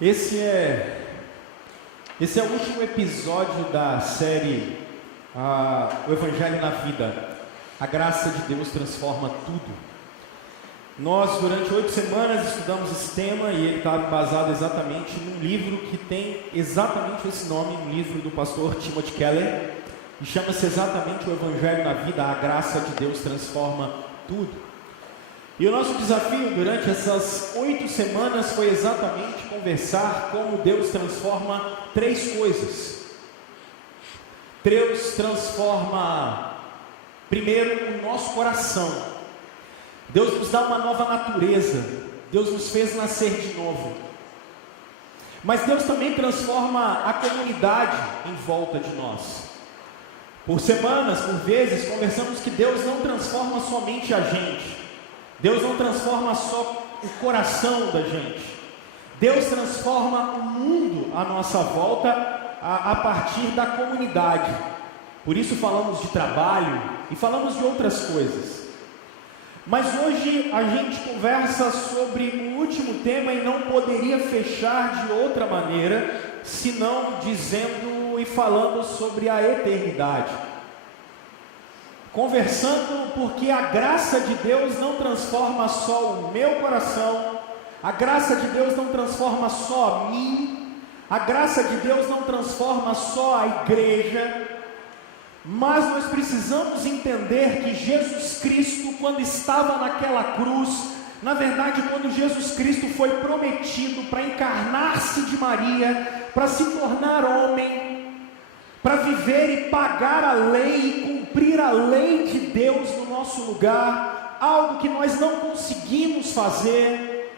Esse é o último episódio da série O Evangelho na Vida. A graça de Deus transforma tudo. Nós, durante 8 semanas, estudamos esse tema e ele está embasado exatamente num livro que tem exatamente esse nome, um livro do pastor Timothy Keller, e chama-se exatamente O Evangelho na Vida. A graça de Deus transforma tudo. E o nosso desafio durante essas 8 semanas foi exatamente conversar como Deus transforma 3 coisas. Deus transforma, primeiro, o nosso coração. Deus nos dá uma nova natureza. Deus nos fez nascer de novo. Mas Deus também transforma a comunidade em volta de nós. Por semanas, por vezes, conversamos que Deus não transforma somente a gente. Deus não transforma só o coração da gente. Deus transforma o mundo à nossa volta a partir da comunidade. Por isso falamos de trabalho e falamos de outras coisas. Mas hoje a gente conversa sobre o último tema e não poderia fechar de outra maneira, senão dizendo e falando sobre a eternidade. Conversando porque a graça de Deus não transforma só o meu coração, a graça de Deus não transforma só a mim, a graça de Deus não transforma só a igreja, mas nós precisamos entender que Jesus Cristo, quando estava naquela cruz, na verdade, quando Jesus Cristo foi prometido para encarnar-se de Maria, para se tornar homem, para viver e pagar a lei e cumprir a lei de Deus no nosso lugar, algo que nós não conseguimos fazer,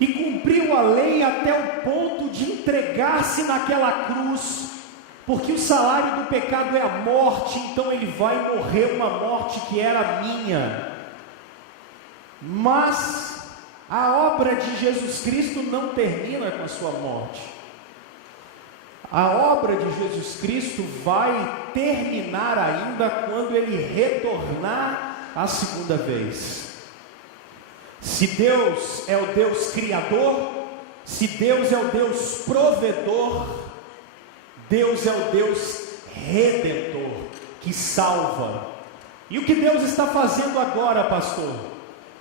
e cumpriu a lei até o ponto de entregar-se naquela cruz, porque o salário do pecado é a morte, então ele vai morrer uma morte que era minha. Mas a obra de Jesus Cristo não termina com a sua morte. A obra de Jesus Cristo vai terminar ainda quando ele retornar a segunda vez. Se Deus é o Deus criador, se Deus é o Deus provedor, Deus é o Deus redentor, que salva. E o que Deus está fazendo agora, pastor?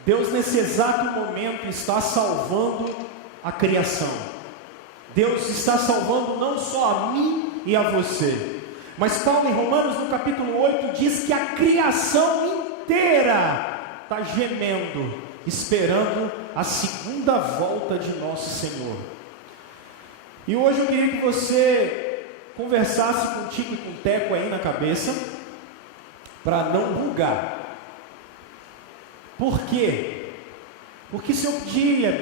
Deus nesse exato momento está salvando a criação. Deus está salvando não só a mim e a você, mas Paulo em Romanos no capítulo 8 diz que a criação inteira está gemendo, esperando a segunda volta de nosso Senhor. E hoje eu queria que você conversasse contigo e com o Teco aí na cabeça, para não bugar. Por quê? Porque se eu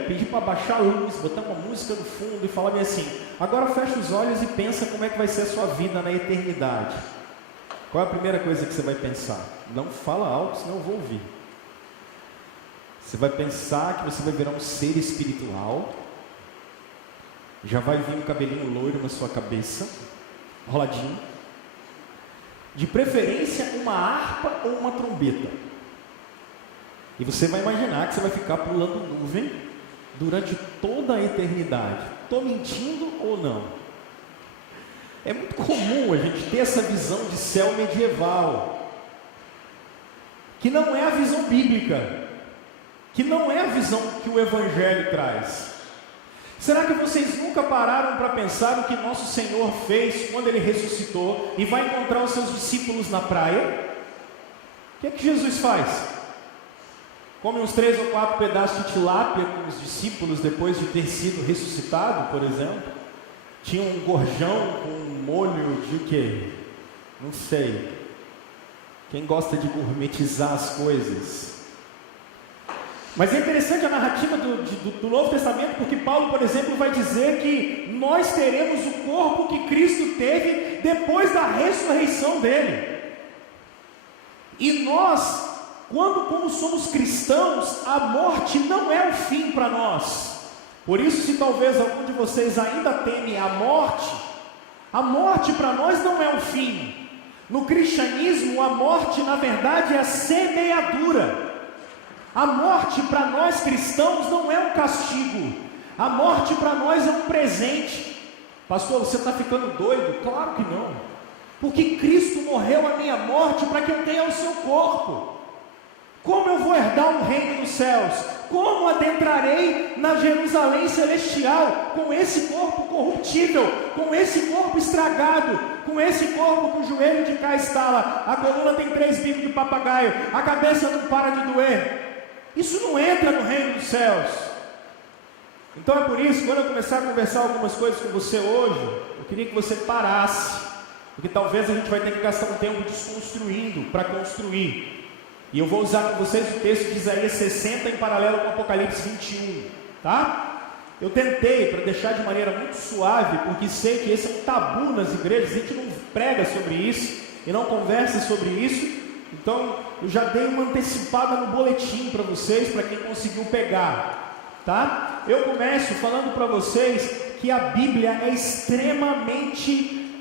pedir para baixar a luz, botar uma música no fundo e falar bem assim, agora fecha os olhos e pensa como é que vai ser a sua vida na eternidade. Qual é a primeira coisa que você vai pensar? Não fala alto, senão eu vou ouvir. Você vai pensar que você vai virar um ser espiritual, já vai vir um cabelinho loiro na sua cabeça, roladinho, de preferência uma harpa ou uma trombeta. E você vai imaginar que você vai ficar pulando nuvem durante toda a eternidade. Estou mentindo ou não? É muito comum a gente ter essa visão de céu medieval, que não é a visão bíblica, que não é a visão que o Evangelho traz. Será que vocês nunca pararam para pensar o que nosso Senhor fez quando Ele ressuscitou e vai encontrar os seus discípulos na praia? O que é que Jesus faz? Come uns 3 ou 4 pedaços de tilápia com os discípulos depois de ter sido ressuscitado, por exemplo. Tinha um gorjão com um molho de quê? Não sei. Quem gosta de gourmetizar as coisas? Mas é interessante a narrativa do Novo Testamento, porque Paulo, por exemplo, vai dizer que nós teremos o corpo que Cristo teve depois da ressurreição dele. E nós, como somos cristãos, a morte não é o fim para nós. Por isso, se talvez algum de vocês ainda teme a morte para nós não é o fim. No cristianismo, a morte na verdade é a semeadura. A morte para nós cristãos não é um castigo. A morte para nós é um presente. Pastor, você está ficando doido? Claro que não. Porque Cristo morreu a minha morte para que eu tenha o seu corpo. Como eu vou herdar o reino dos céus? Como adentrarei na Jerusalém celestial com esse corpo corruptível, com esse corpo estragado, com esse corpo que o joelho de cá estala, a coluna tem 3 bicos de papagaio, a cabeça não para de doer? Isso não entra no reino dos céus. Então é por isso, quando eu começar a conversar algumas coisas com você hoje, eu queria que você parasse, porque talvez a gente vai ter que gastar um tempo desconstruindo para construir. E eu vou usar com vocês o texto de Isaías 60 em paralelo com Apocalipse 21, tá? Eu tentei para deixar de maneira muito suave, porque sei que esse é um tabu nas igrejas, a gente não prega sobre isso e não conversa sobre isso. Então eu já dei uma antecipada no boletim para vocês, para quem conseguiu pegar, tá? Eu começo falando para vocês que a Bíblia é extremamente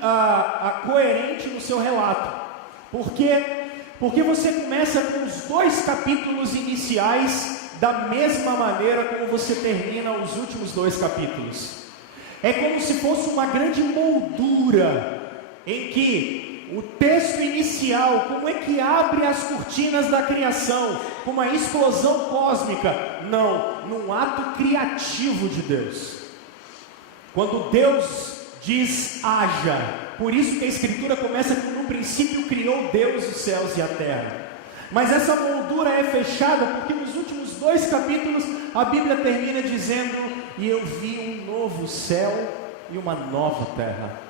coerente no seu relato. Porque você começa com os 2 capítulos iniciais da mesma maneira como você termina os últimos 2 capítulos. É como se fosse uma grande moldura em que o texto inicial, como é que abre as cortinas da criação, com uma explosão cósmica, não, num ato criativo de Deus. Quando Deus diz haja, por isso que a Escritura começa com: no princípio criou Deus os céus e a terra. Mas essa moldura é fechada porque nos últimos 2 capítulos a Bíblia termina dizendo: e eu vi um novo céu e uma nova terra.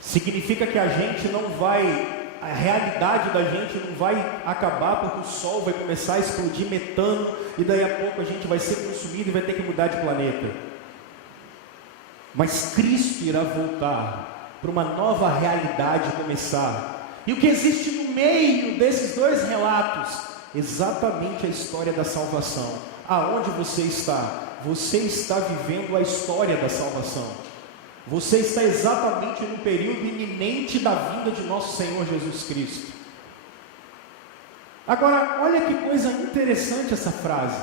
Significa que a realidade da gente não vai acabar, porque o sol vai começar a explodir metano e daí a pouco a gente vai ser consumido e vai ter que mudar de planeta. Mas Cristo irá voltar para uma nova realidade começar. E o que existe no meio desses 2 relatos? Exatamente a história da salvação. Aonde você está? Você está vivendo a história da salvação. Você está exatamente no período iminente da vinda de nosso Senhor Jesus Cristo. Agora, olha que coisa interessante essa frase.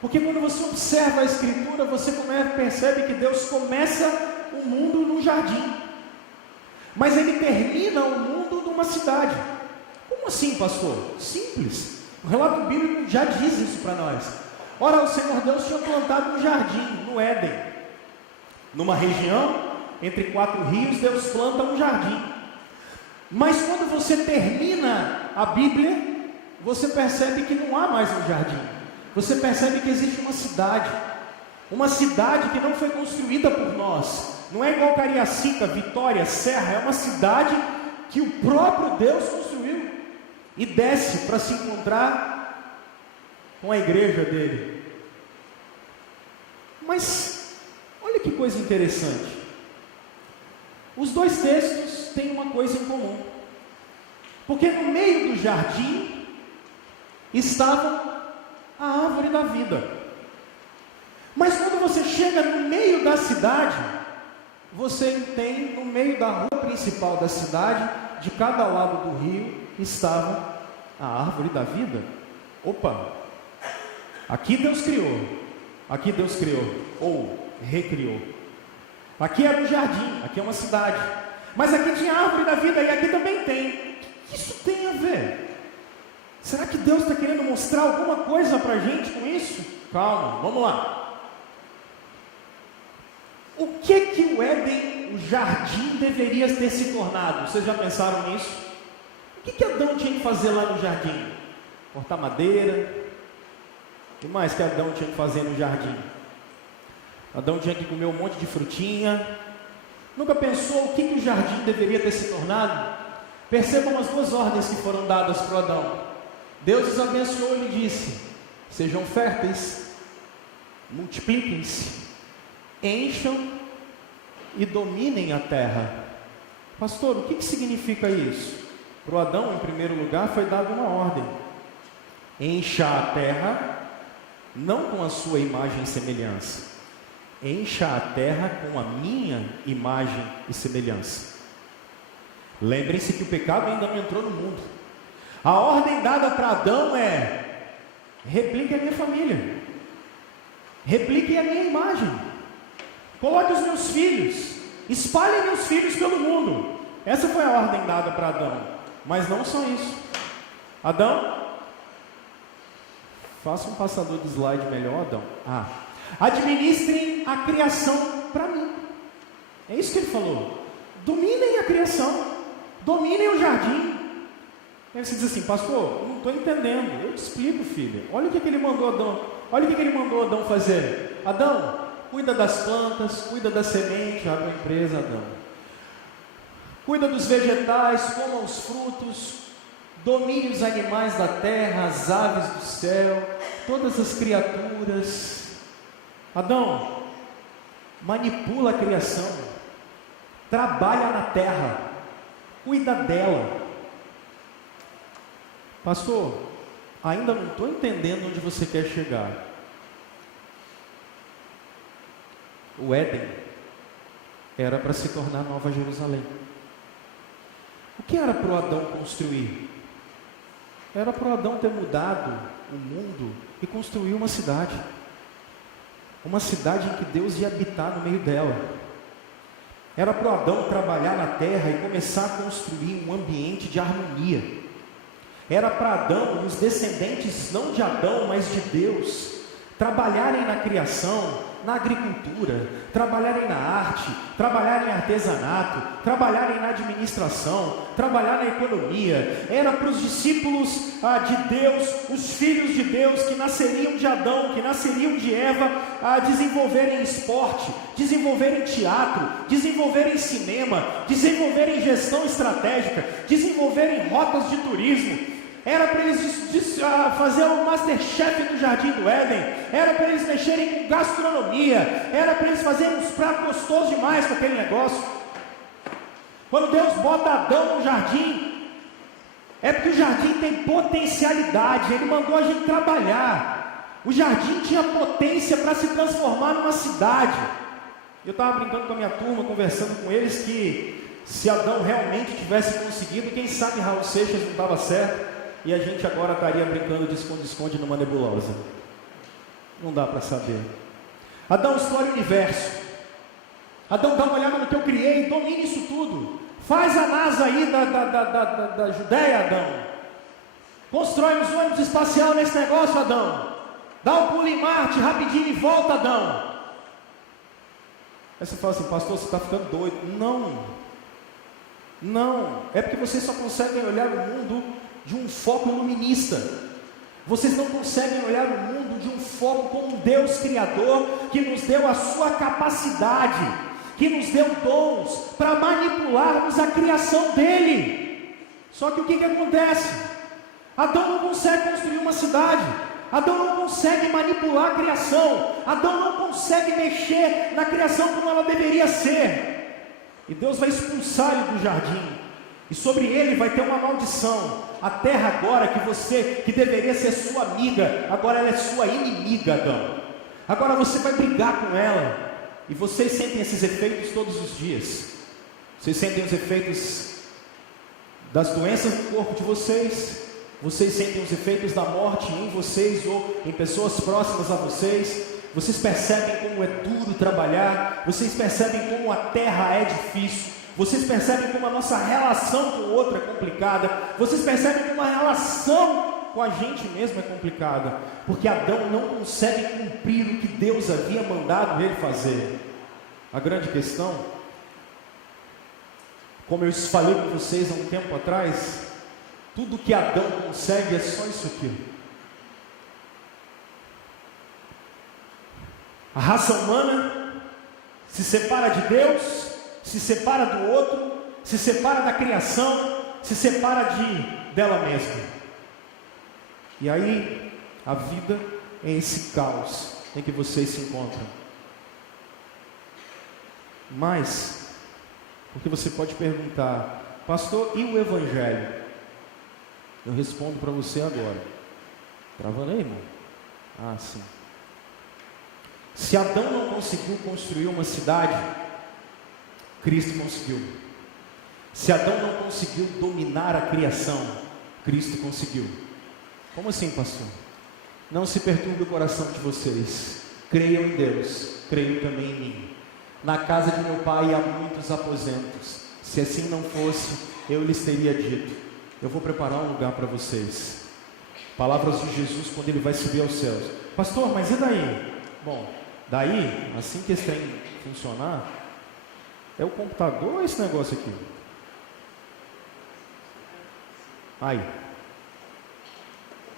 Porque quando você observa a Escritura, você percebe que Deus começa o mundo num jardim, mas Ele termina o mundo numa cidade. Como assim, pastor? Simples. O relato bíblico já diz isso para nós. Ora, o Senhor Deus tinha plantado um jardim no Éden. Numa região, entre 4 rios, Deus planta um jardim. Mas quando você termina a Bíblia, você percebe que não há mais um jardim. Você percebe que existe uma cidade que não foi construída por nós, não é igual Cariacica, Vitória, Serra, é uma cidade que o próprio Deus construiu e desce para se encontrar com a igreja dele. Mas olha que coisa interessante, os 2 textos têm uma coisa em comum, porque no meio do jardim estava a árvore da vida. Mas quando você chega no meio da cidade, você tem no meio da rua principal da cidade, de cada lado do rio, estava a árvore da vida. Opa! Aqui Deus criou, ou recriou. Aqui era um jardim, aqui é uma cidade. Mas aqui tinha a árvore da vida e aqui também tem. O que isso tem a ver? Será que Deus está querendo mostrar alguma coisa para a gente com isso? Calma, vamos lá. O que o Éden, o jardim, deveria ter se tornado? Vocês já pensaram nisso? O que Adão tinha que fazer lá no jardim? Cortar madeira. O que mais que Adão tinha que fazer no jardim? Adão tinha que comer um monte de frutinha. Nunca pensou o que o jardim deveria ter se tornado? Percebam as 2 ordens que foram dadas para Adão. Deus os abençoou e lhe disse: sejam férteis, multipliquem-se, encham e dominem a terra. Pastor, o que significa isso? Para o Adão, em primeiro lugar, foi dada uma ordem: encha a terra, não com a sua imagem e semelhança, encha a terra com a minha imagem e semelhança. Lembrem-se que o pecado ainda não entrou no mundo. A ordem dada para Adão é: replique a minha família, repliquem a minha imagem, coloque os meus filhos, espalhem meus filhos pelo mundo. Essa foi a ordem dada para Adão, mas não só isso. Adão, faça um passador de slide melhor, Adão. Administrem a criação para mim. É isso que ele falou. Dominem a criação, dominem o jardim. Aí você diz assim, pastor, não estou entendendo. Eu te explico, filho. Olha o que ele mandou Adão. Olha o que ele mandou Adão fazer. Adão, cuida das plantas, cuida da semente, abre a empresa, Adão. Cuida dos vegetais, coma os frutos, domine os animais da terra, as aves do céu, todas as criaturas. Adão, manipula a criação, trabalha na terra, cuida dela. Pastor, ainda não estou entendendo onde você quer chegar. O Éden era para se tornar Nova Jerusalém. O que era para o Adão construir? Era para o Adão ter mudado o mundo e construir uma cidade em que Deus ia habitar no meio dela. Era para o Adão trabalhar na terra e começar a construir um ambiente de harmonia. Era para Adão e os descendentes, não de Adão, mas de Deus, trabalharem na criação, na agricultura, trabalharem na arte, trabalharem em artesanato, trabalharem na administração, trabalhar na economia. Era para os discípulos de Deus, os filhos de Deus, que nasceriam de Adão, que nasceriam de Eva, desenvolverem esporte, desenvolverem teatro, desenvolverem cinema, desenvolverem gestão estratégica, desenvolverem rotas de turismo. Era para eles fazer o Masterchef do Jardim do Éden, era para eles mexerem com gastronomia, era para eles fazerem uns pratos gostosos demais com aquele negócio. Quando Deus bota Adão no jardim, é porque o jardim tem potencialidade, Ele mandou a gente trabalhar. O jardim tinha potência para se transformar numa cidade. Eu estava brincando com a minha turma, conversando com eles, que se Adão realmente tivesse conseguido, quem sabe Raul Seixas não estava certo, e a gente agora estaria brincando de esconde-esconde numa nebulosa. Não dá para saber. Adão, explore o universo. Adão, dá uma olhada no que eu criei, domine isso tudo. Faz a NASA aí da Judéia, Adão. Constrói um ônibus espacial nesse negócio, Adão. Dá um pulo em Marte rapidinho e volta, Adão. Aí você fala assim, pastor, você está ficando doido. Não, é porque vocês só conseguem olhar o mundo de um foco iluminista. Vocês não conseguem olhar o mundo de um foco com um Deus Criador, que nos deu a sua capacidade, que nos deu dons para manipularmos a criação dele. Só que o que acontece? Adão não consegue construir uma cidade, Adão não consegue manipular a criação, Adão não consegue mexer na criação como ela deveria ser. E Deus vai expulsar ele do jardim, e sobre ele vai ter uma maldição. A terra agora, que deveria ser sua amiga, agora ela é sua inimiga, Adão. Agora você vai brigar com ela. E vocês sentem esses efeitos todos os dias. Vocês sentem os efeitos das doenças no corpo de vocês. Vocês sentem os efeitos da morte em vocês ou em pessoas próximas a vocês. Vocês percebem como é duro trabalhar. Vocês percebem como a terra é difícil. Vocês percebem como a nossa relação com o outro é complicada. Vocês percebem como a relação com a gente mesmo é complicada. Porque Adão não consegue cumprir o que Deus havia mandado ele fazer. A grande questão, como eu falei com vocês há um tempo atrás, tudo que Adão consegue é só isso aqui. A raça humana se separa de Deus, se separa do outro, se separa da criação, se separa dela mesma. E aí, a vida é esse caos em que vocês se encontram. Mas, porque você pode perguntar, pastor, e o Evangelho? Eu respondo para você agora. Travando aí, irmão? Sim. Se Adão não conseguiu construir uma cidade, Cristo conseguiu. Se Adão não conseguiu dominar a criação, Cristo conseguiu. Como assim, pastor? Não se perturbe o coração de vocês. Creiam em Deus, creiam também em mim. Na casa de meu pai há muitos aposentos. Se assim não fosse, eu lhes teria dito: eu vou preparar um lugar para vocês. Palavras de Jesus quando ele vai subir aos céus. Pastor, mas e daí? Bom, daí, assim que esse trem funcionar, é o computador ou esse negócio aqui? Aí.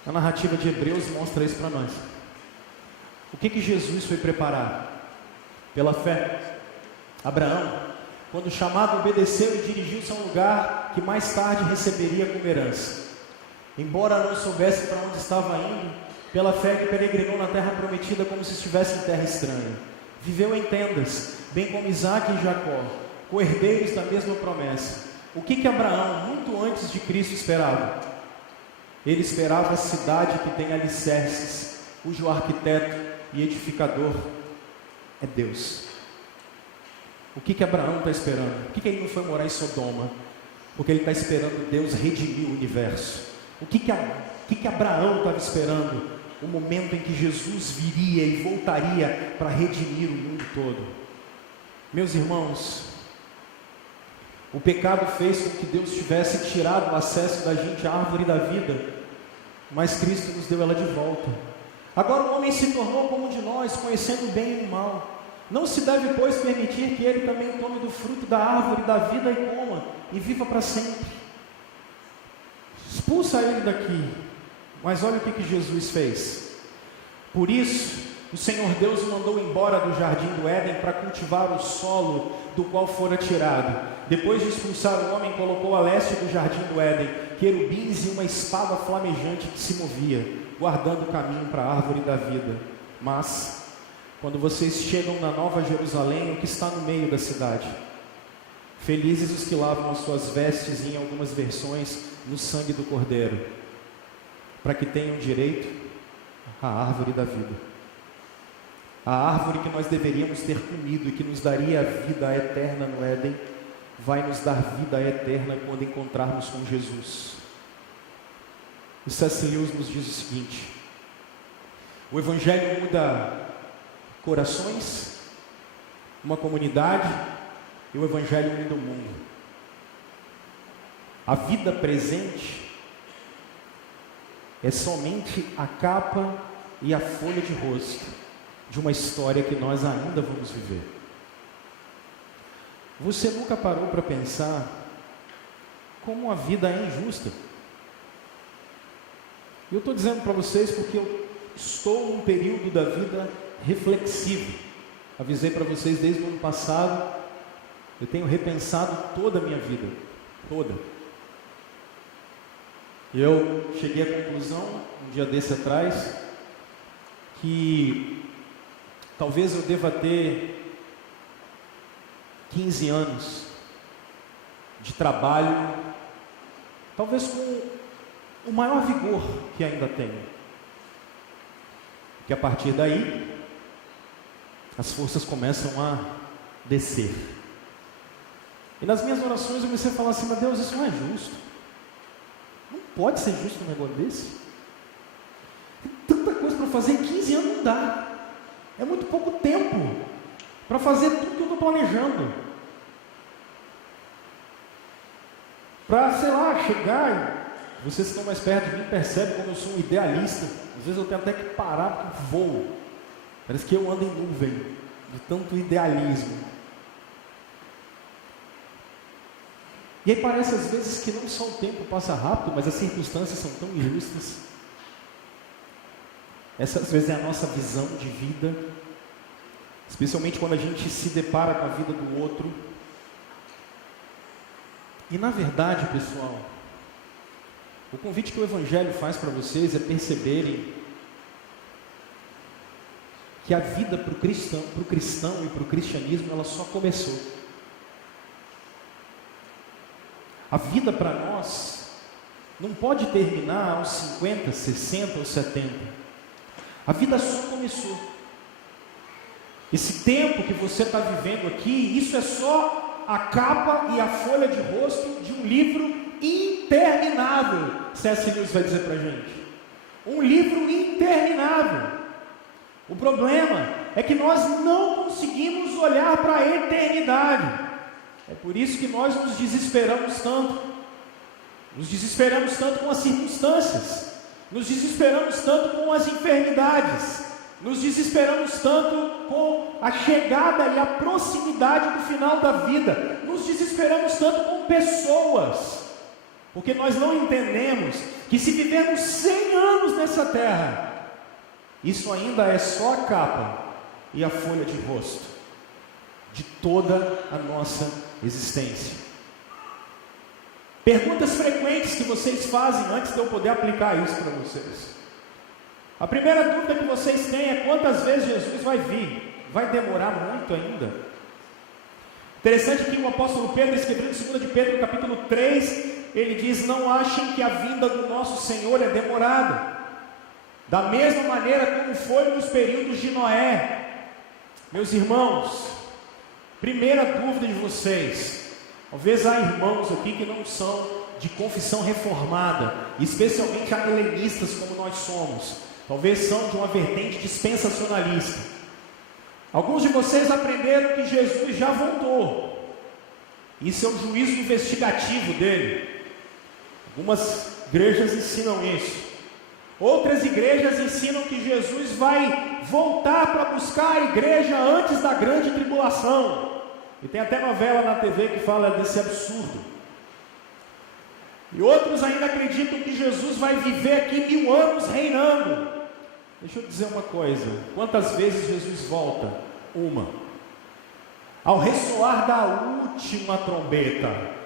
A narrativa de Hebreus mostra isso para nós. O que Jesus foi preparar? Pela fé. Abraão, quando chamado, obedeceu e dirigiu-se a um lugar que mais tarde receberia como herança. Embora não soubesse para onde estava indo, pela fé que peregrinou na terra prometida como se estivesse em terra estranha. Viveu em tendas, bem como Isaque e Jacó, co-herdeiros da mesma promessa. O que Abraão, muito antes de Cristo, esperava? Ele esperava a cidade que tem alicerces, cujo arquiteto e edificador é Deus. O que Abraão está esperando? Por que ele não foi morar em Sodoma? Porque ele está esperando Deus redimir o universo. O que Abraão estava esperando? O momento em que Jesus viria e voltaria para redimir o mundo todo. Meus irmãos, o pecado fez com que Deus tivesse tirado o acesso da gente à árvore da vida, mas Cristo nos deu ela de volta. Agora o homem se tornou como um de nós, conhecendo o bem e o mal. Não se deve, pois, permitir que ele também tome do fruto da árvore da vida e coma, e viva para sempre. Expulsa ele daqui. Mas olha o que Jesus fez. Por isso, o Senhor Deus o mandou embora do jardim do Éden para cultivar o solo do qual fora tirado. Depois de expulsar o homem, colocou a leste do jardim do Éden querubins e uma espada flamejante que se movia, guardando o caminho para a árvore da vida. Mas, quando vocês chegam na Nova Jerusalém, o que está no meio da cidade? Felizes os que lavam as suas vestes, em algumas versões, no sangue do Cordeiro, para que tenham direito à árvore da vida. A árvore que nós deveríamos ter comido e que nos daria a vida eterna no Éden, vai nos dar vida eterna quando encontrarmos com Jesus. O C.S. Lewis nos diz o seguinte: o Evangelho muda corações, uma comunidade, e o Evangelho muda o mundo. A vida presente é somente a capa e a folha de rosto de uma história que nós ainda vamos viver. Você nunca parou para pensar como a vida é injusta? E eu estou dizendo para vocês porque eu estou num período da vida reflexivo. Avisei para vocês desde o ano passado, eu tenho repensado toda a minha vida, toda. E eu cheguei à conclusão, um dia desse atrás, que talvez eu deva ter 15 anos de trabalho, talvez com o maior vigor que ainda tenho. Que a partir daí, as forças começam a descer. E nas minhas orações eu comecei a falar assim: mas Deus, isso não é justo. Não pode ser justo um negócio desse. Tem tanta coisa para fazer em 15 anos, não dá. É muito pouco tempo para fazer tudo que eu estou planejando. Para, sei lá, chegar, vocês que estão mais perto de mim percebem como eu sou um idealista. Às vezes eu tenho até que parar porque voo. Parece que eu ando em nuvem de tanto idealismo. E aí parece às vezes que não só o tempo passa rápido, mas as circunstâncias são tão injustas. Essa às vezes é a nossa visão de vida, especialmente quando a gente se depara com a vida do outro. E na verdade, pessoal, o convite que o Evangelho faz para vocês é perceberem que a vida para o cristão e para o cristianismo, ela só começou. A vida para nós não pode terminar aos 50, 60 ou 70. A vida só começou. Esse tempo que você está vivendo aqui, isso é só a capa e a folha de rosto de um livro interminável. C.S. Lewis vai dizer para a gente. Um livro interminável. O problema é que nós não conseguimos olhar para a eternidade. É por isso que nós nos desesperamos tanto. Nos desesperamos tanto com as circunstâncias. Nos desesperamos tanto com as enfermidades. Nos desesperamos tanto com a chegada e a proximidade do final da vida. Nos desesperamos tanto com pessoas. Porque nós não entendemos que se vivermos 100 anos nessa terra, isso ainda é só a capa e a folha de rosto de toda a nossa existência. Perguntas frequentes que vocês fazem antes de eu poder aplicar isso para vocês. A primeira dúvida que vocês têm é quantas vezes Jesus vai vir? Vai demorar muito ainda? Interessante que o apóstolo Pedro, escrevendo em 2 de Pedro, capítulo 3, ele diz: não achem que a vinda do nosso Senhor é demorada, da mesma maneira como foi nos períodos de Noé. Meus irmãos, primeira dúvida de vocês, talvez há irmãos aqui que não são de confissão reformada, especialmente helenistas como nós somos, talvez são de uma vertente dispensacionalista. Alguns de vocês aprenderam que Jesus já voltou. Isso é o juízo investigativo dele. Algumas igrejas ensinam isso. Outras igrejas ensinam que Jesus vai voltar para buscar a igreja antes da grande tribulação. E tem até novela na TV que fala desse absurdo. E outros ainda acreditam que Jesus vai viver aqui 1000 anos reinando. Deixa eu dizer uma coisa: quantas vezes Jesus volta? Uma. Ao ressoar da última trombeta.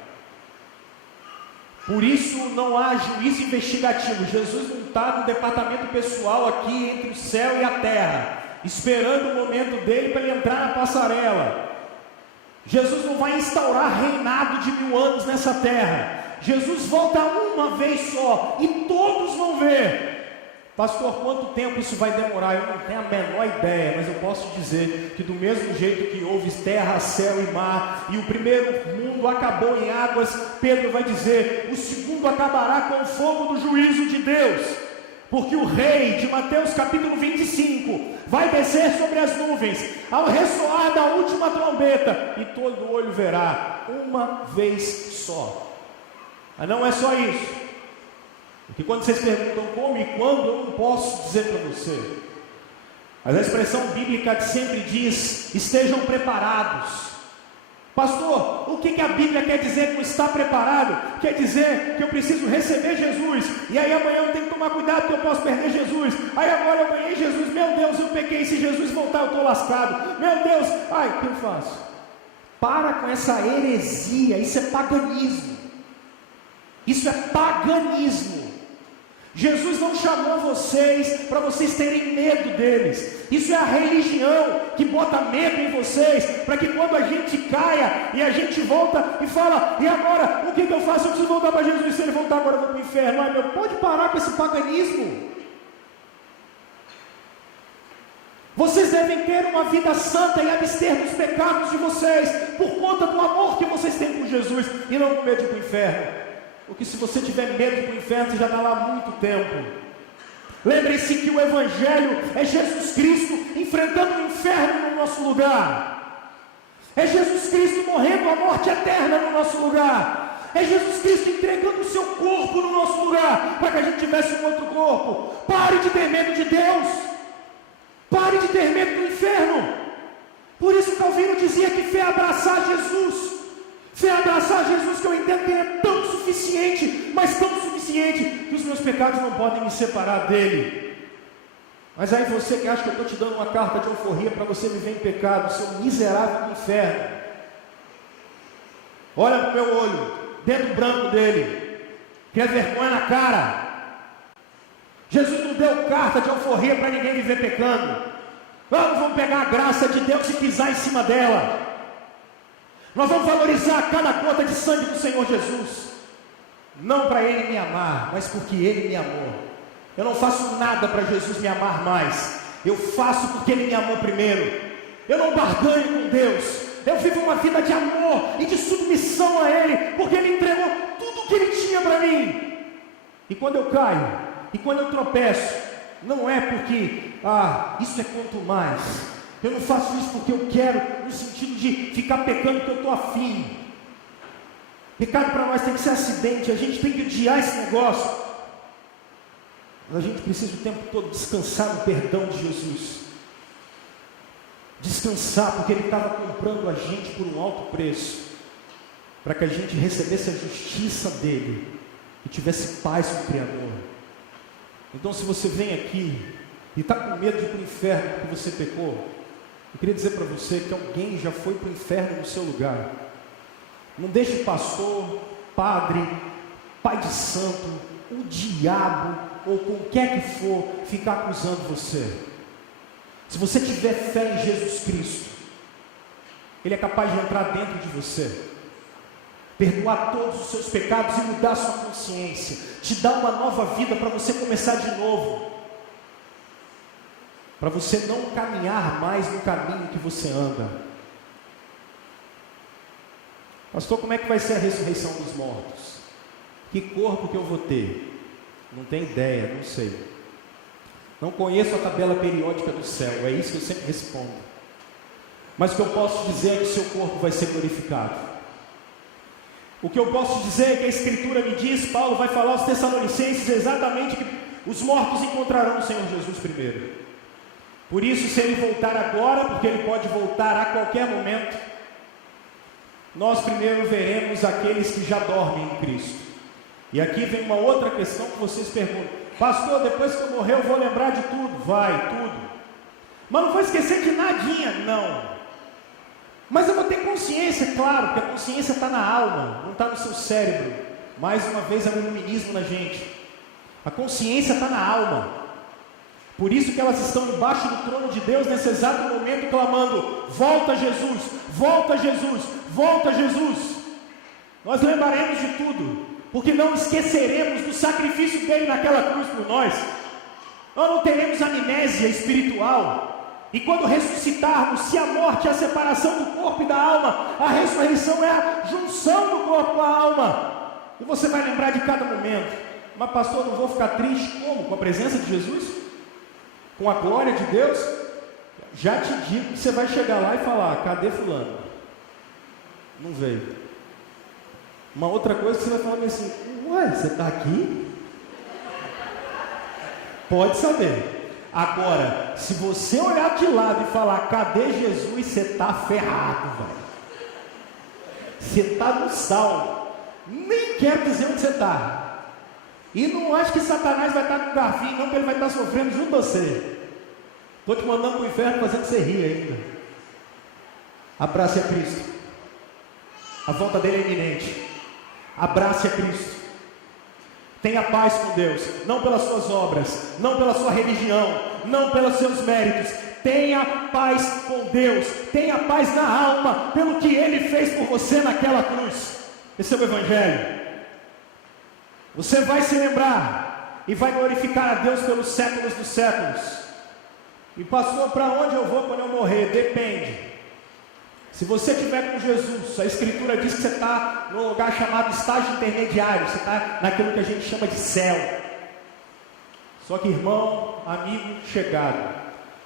Por isso não há juízo investigativo. Jesus não está no departamento pessoal aqui entre o céu e a terra, esperando o momento dele para ele entrar na passarela. Jesus não vai instaurar reinado de 1000 anos nessa terra. Jesus volta uma vez só e todos vão ver. Pastor, quanto tempo isso vai demorar? Eu não tenho a menor ideia, mas eu posso dizer que do mesmo jeito que houve terra, céu e mar, e o primeiro mundo acabou em águas, Pedro vai dizer: o segundo acabará com o fogo do juízo de Deus, porque o rei, de Mateus capítulo 25, vai descer sobre as nuvens, ao ressoar da última trombeta, e todo olho verá, uma vez só. Mas não é só isso. Porque quando vocês perguntam como e quando, eu não posso dizer para você. Mas a expressão bíblica que sempre diz: estejam preparados. Pastor, o que a Bíblia quer dizer com estar preparado? Quer dizer que eu preciso receber Jesus, e aí amanhã eu tenho que tomar cuidado que eu posso perder Jesus. Aí agora eu ganhei Jesus, meu Deus, eu pequei, se Jesus voltar eu estou lascado. Meu Deus, ai, o que eu faço? Para com essa heresia, isso é paganismo. Isso é paganismo. Jesus não chamou vocês para vocês terem medo deles. Isso é a religião que bota medo em vocês, para que quando a gente caia e a gente volta e fala: e agora, o que eu faço? Eu preciso voltar para Jesus. Se ele voltar agora eu vou para o inferno. Ai, meu, pode parar com esse paganismo. Vocês devem ter uma vida santa e abster dos pecados de vocês, por conta do amor que vocês têm por Jesus, e não com medo de ir para o inferno. Porque se você tiver medo de ir para o inferno, você já está lá há muito tempo. Lembre-se que o Evangelho é Jesus Cristo enfrentando o inferno no nosso lugar. É Jesus Cristo morrendo a morte eterna no nosso lugar. É Jesus Cristo entregando o seu corpo no nosso lugar, para que a gente tivesse um outro corpo. Pare de ter medo de Deus. Pare de ter medo do inferno. Por isso Calvino dizia que fé é abraçar Jesus. Fé é abraçar Jesus, que eu entendo que ele é tão suficiente, mas tão suficiente, que os meus pecados não podem me separar dele. Mas aí você que acha que eu estou te dando uma carta de alforria para você viver em pecado, seu miserável do inferno, olha no meu olho, dedo branco dele, quer vergonha na cara. Jesus não deu carta de alforria para ninguém viver pecando. Nós vamos pegar a graça de Deus e pisar em cima dela. Nós vamos valorizar cada gota de sangue do Senhor Jesus, não para Ele me amar, mas porque Ele me amou. Eu não faço nada para Jesus me amar mais, eu faço porque Ele me amou primeiro. Eu não barganho com Deus, eu vivo uma vida de amor e de submissão a Ele, porque Ele entregou tudo o que Ele tinha para mim. E quando eu caio, e quando eu tropeço, não é porque, isso é quanto mais. Eu não faço isso porque eu quero, no sentido de ficar pecando porque eu estou afim. Pecado para nós tem que ser acidente, a gente tem que odiar esse negócio. Mas a gente precisa o tempo todo descansar no perdão de Jesus. Descansar, porque Ele estava comprando a gente por um alto preço, para que a gente recebesse a justiça dEle e tivesse paz com o Criador. Então, se você vem aqui e está com medo de ir para o inferno porque você pecou, eu queria dizer para você que alguém já foi para o inferno no seu lugar. Não deixe pastor, padre, pai de santo, o diabo ou qualquer que for ficar acusando você. Se você tiver fé em Jesus Cristo, Ele é capaz de entrar dentro de você, perdoar todos os seus pecados e mudar a sua consciência, te dar uma nova vida para você começar de novo, para você não caminhar mais no caminho que você anda. Pastor, como é que vai ser a ressurreição dos mortos? Que corpo que eu vou ter? Não tenho ideia, não sei. Não conheço a tabela periódica do céu, é isso que eu sempre respondo. Mas o que eu posso dizer é que o seu corpo vai ser glorificado. O que eu posso dizer é que a Escritura me diz, Paulo vai falar aos Tessalonicenses exatamente que os mortos encontrarão o Senhor Jesus primeiro. Por isso, se Ele voltar agora, porque Ele pode voltar a qualquer momento, nós primeiro veremos aqueles que já dormem em Cristo. E aqui vem uma outra questão que vocês perguntam: pastor, depois que eu morrer eu vou lembrar de tudo? Vai, tudo. Mas não vou esquecer de nadinha, não. Mas eu vou ter consciência, claro, porque a consciência está na alma, não está no seu cérebro. Mais uma vez, é um iluminismo na gente. A consciência está na alma. Por isso que elas estão debaixo do trono de Deus nesse exato momento, clamando: volta Jesus, volta Jesus, volta Jesus. Nós lembraremos de tudo, porque não esqueceremos do sacrifício dele naquela cruz por nós. Nós não teremos amnésia espiritual. E quando ressuscitarmos, se a morte é a separação do corpo e da alma, a ressurreição é a junção do corpo com a alma. E você vai lembrar de cada momento. Mas pastor, não vou ficar triste como? Com a presença de Jesus? Com a glória de Deus? Já te digo que você vai chegar lá e falar: cadê fulano? Não veio. Uma outra coisa que você vai falar assim: ué, você está aqui? Pode saber. Agora, se você olhar de lado e falar: cadê Jesus? Você está ferrado, velho. Você está no sal. Nem quero dizer onde você está. E não acho que Satanás vai estar com o garfinho, não, porque ele vai estar sofrendo junto a você. Estou te mandando para o inferno fazendo você rir ainda. Abrace a Cristo. A volta dele é iminente. Abrace a Cristo. Tenha paz com Deus, não pelas suas obras, não pela sua religião, não pelos seus méritos. Tenha paz com Deus, tenha paz na alma, pelo que Ele fez por você naquela cruz. Esse é o Evangelho. Você vai se lembrar e vai glorificar a Deus pelos séculos dos séculos. E pastor, para onde eu vou quando eu morrer? Depende. Se você estiver com Jesus, a Escritura diz que você está num lugar chamado estágio intermediário, você está naquilo que a gente chama de céu. Só que, irmão, amigo, chegado,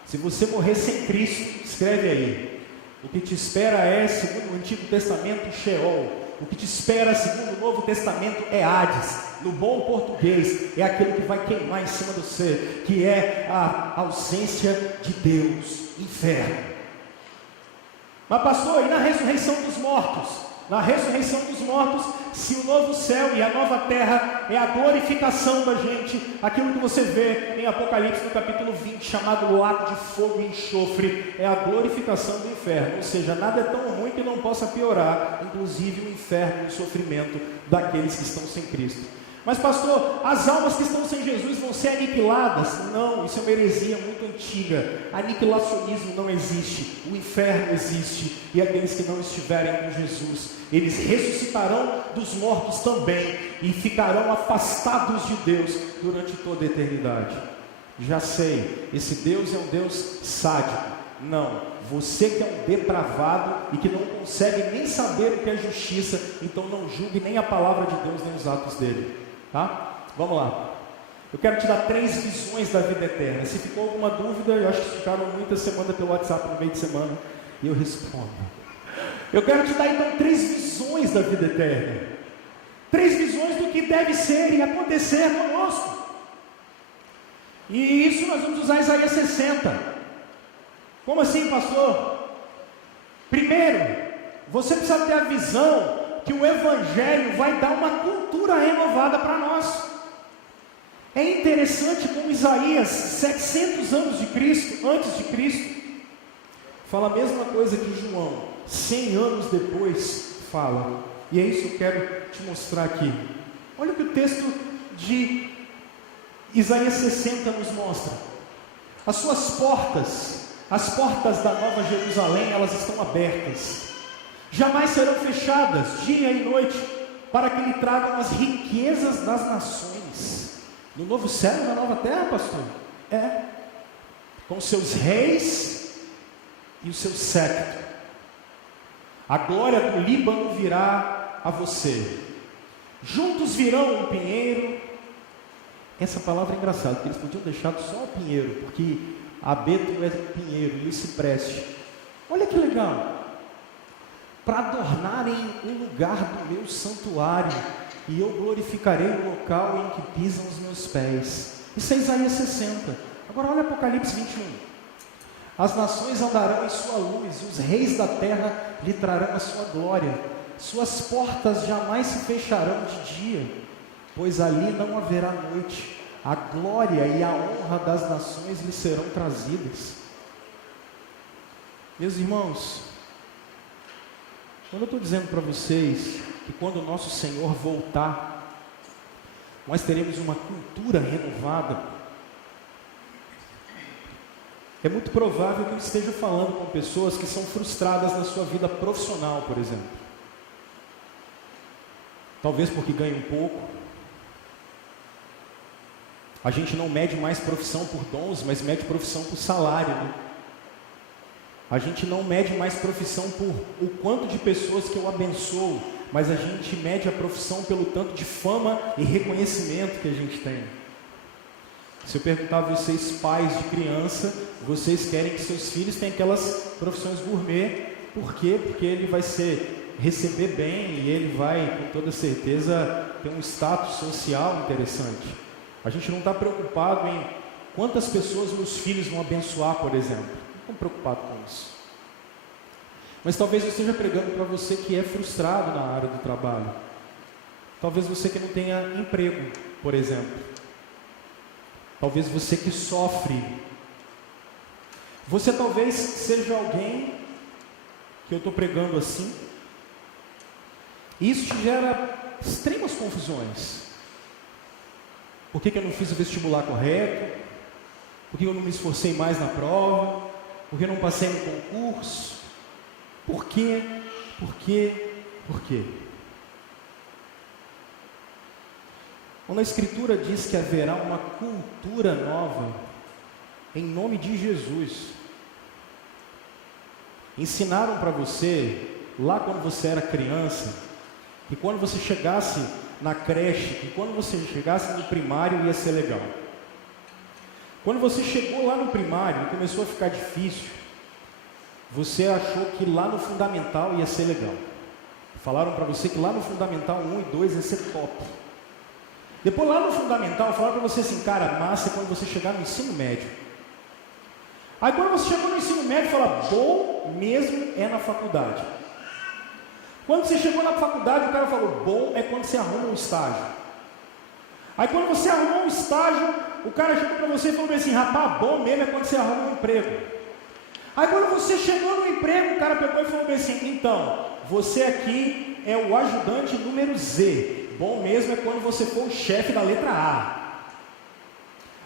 se você morrer sem Cristo, escreve aí: o que te espera é, segundo o Antigo Testamento, Sheol. O que te espera, segundo o Novo Testamento, é Hades. No bom português, é aquilo que vai queimar em cima do ser, que é a ausência de Deus, inferno. Mas pastor, e na ressurreição dos mortos? Na ressurreição dos mortos, se o novo céu e a nova terra é a glorificação da gente, aquilo que você vê em Apocalipse no capítulo 20, chamado lago de fogo e enxofre, é a glorificação do inferno. Ou seja, nada é tão ruim que não possa piorar, inclusive o inferno e o sofrimento daqueles que estão sem Cristo. Mas pastor, as almas que estão sem Jesus vão ser aniquiladas? Não, isso é uma heresia muito antiga. Aniquilacionismo não existe, o inferno existe, e aqueles que não estiverem com Jesus, eles ressuscitarão dos mortos também, e ficarão afastados de Deus durante toda a eternidade. Já sei, esse Deus é um Deus sádico. Não, você que é um depravado e que não consegue nem saber o que é justiça, então não julgue nem a palavra de Deus, nem os atos dele. Tá? Vamos lá. Eu quero te dar 3 visões da vida eterna. Se ficou alguma dúvida, eu acho que ficaram muitas semanas pelo WhatsApp no meio de semana, e eu respondo. Eu quero te dar então 3 visões da vida eterna. 3 visões do que deve ser e acontecer conosco. E isso nós vamos usar Isaías 60. Como assim, pastor? Primeiro, você precisa ter a visão que o Evangelho vai dar uma cultura renovada para nós. É interessante como Isaías, 700 anos de Cristo, antes de Cristo, fala a mesma coisa que João, 100 anos depois, fala. E é isso que eu quero te mostrar aqui. Olha o que o texto de Isaías 60 nos mostra. As suas portas, as portas da Nova Jerusalém, elas estão abertas. Jamais serão fechadas, dia e noite, para que lhe tragam as riquezas das nações. No novo céu e na nova terra, pastor? É. Com seus reis e o seu séquito. A glória do Líbano virá a você. Juntos virão um pinheiro. Essa palavra é engraçada, porque eles podiam deixar só o pinheiro, porque abeto é pinheiro e o cipreste. Olha que legal. Para adornarem o lugar do meu santuário, e eu glorificarei o local em que pisam os meus pés. Isso é Isaías 60. Agora olha Apocalipse 21. As nações andarão em sua luz, e os reis da terra lhe trarão a sua glória. Suas portas jamais se fecharão de dia, pois ali não haverá noite. A glória e a honra das nações lhe serão trazidas. Meus irmãos, quando eu estou dizendo para vocês que quando o nosso Senhor voltar, nós teremos uma cultura renovada, é muito provável que eu esteja falando com pessoas que são frustradas na sua vida profissional, por exemplo. Talvez porque ganham pouco. A gente não mede mais profissão por dons, mas mede profissão por salário, né? A gente não mede mais profissão por o quanto de pessoas que eu abençoo, mas a gente mede a profissão pelo tanto de fama e reconhecimento que a gente tem. Se eu perguntar a vocês, pais de criança, vocês querem que seus filhos tenham aquelas profissões gourmet. Por quê? Porque ele vai receber bem e ele vai, com toda certeza, ter um status social interessante. A gente não está preocupado em quantas pessoas meus filhos vão abençoar, por exemplo. Não estou preocupado com isso. Mas talvez eu esteja pregando para você que é frustrado na área do trabalho. Talvez você que não tenha emprego, por exemplo. Talvez você que sofre. Você talvez seja alguém que eu estou pregando assim. E isso te gera extremas confusões. Por que eu não fiz o vestibular correto? Por que eu não me esforcei mais na prova? Por que eu não passei no concurso? Por quê? Por quê? Por quê? Quando a Escritura diz que haverá uma cultura nova, em nome de Jesus, ensinaram para você, lá quando você era criança, que quando você chegasse na creche, que quando você chegasse no primário ia ser legal. Quando você chegou lá no primário e começou a ficar difícil, você achou que lá no fundamental ia ser legal. Falaram para você que lá no fundamental 1 e 2 ia ser top. Depois lá no fundamental falaram para você assim, cara, massa é quando você chegar no ensino médio. Aí quando você chegou no ensino médio, fala, bom mesmo é na faculdade. Quando você chegou na faculdade, o cara falou, bom é quando você arruma um estágio. Aí quando você arrumou um estágio, o cara chegou para você e falou assim, rapaz, bom mesmo é quando você arruma um emprego. Aí quando você chegou no emprego, o cara pegou e falou assim, então, você aqui é o ajudante número Z. Bom mesmo é quando você for o chefe da letra A.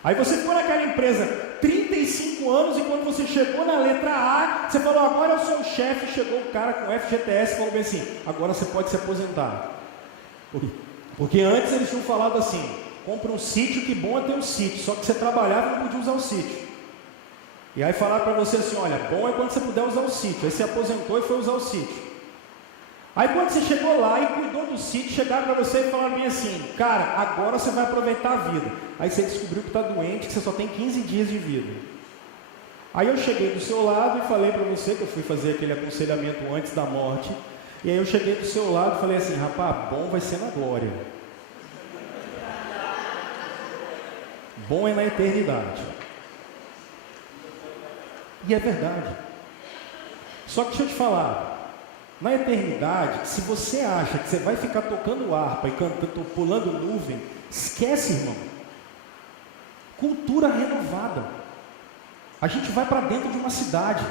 Aí você foi naquela empresa 35 anos e quando você chegou na letra A, você falou, agora eu sou o chefe, chegou o cara com FGTS e falou bem assim, agora você pode se aposentar. Porque antes eles tinham falado assim, compra um sítio, que bom é ter um sítio, só que você trabalhava e não podia usar o sítio. E aí falaram para você assim, olha, bom é quando você puder usar o sítio. Aí você aposentou e foi usar o sítio. Aí quando você chegou lá e cuidou do sítio, chegaram para você e falaram bem assim: cara, agora você vai aproveitar a vida. Aí você descobriu que está doente, que você só tem 15 dias de vida. Aí eu cheguei do seu lado e falei para você, que eu fui fazer aquele aconselhamento antes da morte. E aí eu cheguei do seu lado e falei assim: rapaz, bom vai ser na glória. Bom é na eternidade. E é verdade. Só que deixa eu te falar, na eternidade, se você acha que você vai ficar tocando harpa e cantando, pulando nuvem, esquece, irmão. Cultura renovada. A gente vai para dentro de uma cidade.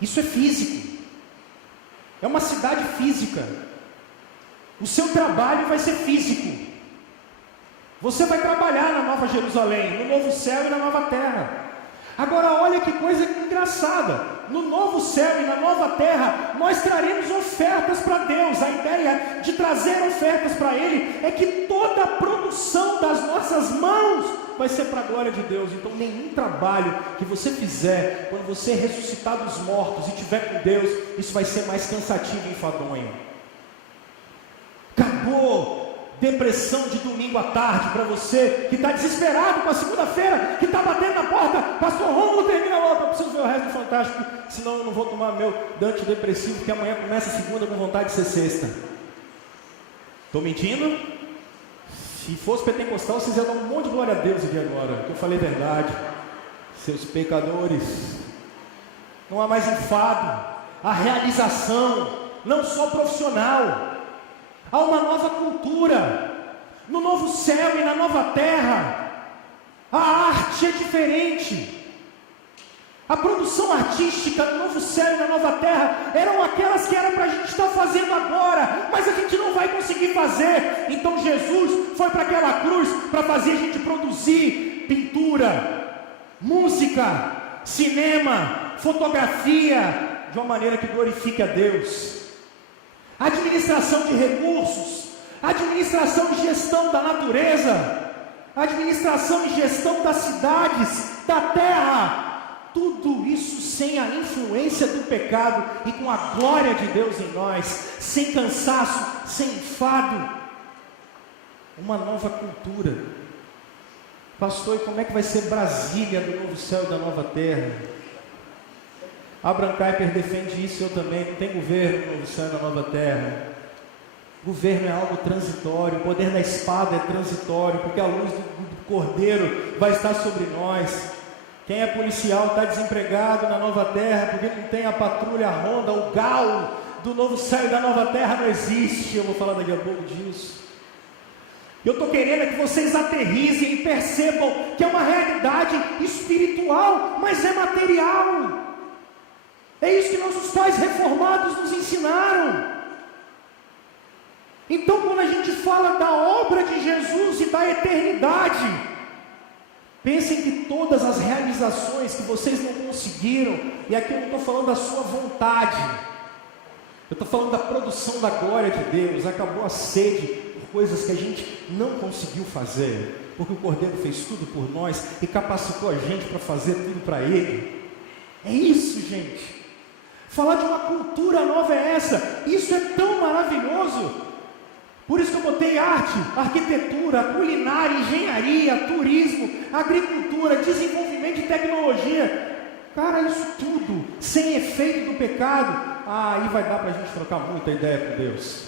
Isso é físico. É uma cidade física. O seu trabalho vai ser físico. Você vai trabalhar na Nova Jerusalém, no novo céu e na nova terra. Agora olha que coisa engraçada. No novo céu e na nova terra, nós traremos ofertas para Deus. A ideia de trazer ofertas para Ele é que toda a produção das nossas mãos vai ser para a glória de Deus. Então nenhum trabalho que você fizer, quando você ressuscitar dos mortos e estiver com Deus, isso vai ser mais cansativo e enfadonho. Acabou depressão de domingo à tarde para você que está desesperado com a segunda-feira, que está batendo na porta: pastor Rômulo, termina logo, eu preciso ver o resto do Fantástico, senão eu não vou tomar meu antidepressivo, que amanhã começa a segunda com vontade de ser sexta. Estou mentindo? Se fosse pentecostal, vocês iam dar um monte de glória a Deus aqui agora, que eu falei a verdade. Seus pecadores, não há mais enfado, a realização, não só profissional. Há uma nova cultura. No novo céu e na nova terra, a arte é diferente. A produção artística no novo céu e na nova terra eram aquelas que eram para a gente estar fazendo agora, mas a gente não vai conseguir fazer. Então Jesus foi para aquela cruz para fazer a gente produzir pintura, música, cinema, fotografia, de uma maneira que glorifique a Deus. Administração de recursos, administração e gestão da natureza, administração e gestão das cidades, da terra, tudo isso sem a influência do pecado e com a glória de Deus em nós, sem cansaço, sem enfado, uma nova cultura. Pastor, e como é que vai ser Brasília do novo céu e da nova terra? Abraham Kuyper defende isso, eu também. Não tem governo no novo céu e na nova terra. Governo é algo transitório, o poder da espada é transitório, porque a luz do Cordeiro vai estar sobre nós. Quem é policial está desempregado na nova terra, porque não tem a patrulha, a ronda, o galo do novo céu e da nova terra não existe. Eu vou falar daqui a pouco disso. Eu estou querendo é que vocês aterrissem e percebam que é uma realidade espiritual, mas é material. É isso que nossos pais reformados nos ensinaram. Então, quando a gente fala da obra de Jesus e da eternidade, pensem que todas as realizações que vocês não conseguiram, e aqui eu não estou falando da sua vontade, eu estou falando da produção da glória de Deus. Acabou a sede por coisas que a gente não conseguiu fazer, porque o Cordeiro fez tudo por nós e capacitou a gente para fazer tudo para Ele. É isso, gente. Falar de uma cultura nova é essa. Isso é tão maravilhoso. Por isso que eu botei arte, arquitetura, culinária, engenharia, turismo, agricultura, desenvolvimento de tecnologia. Cara, isso tudo sem efeito do pecado. Aí vai dar para a gente trocar muita ideia com Deus.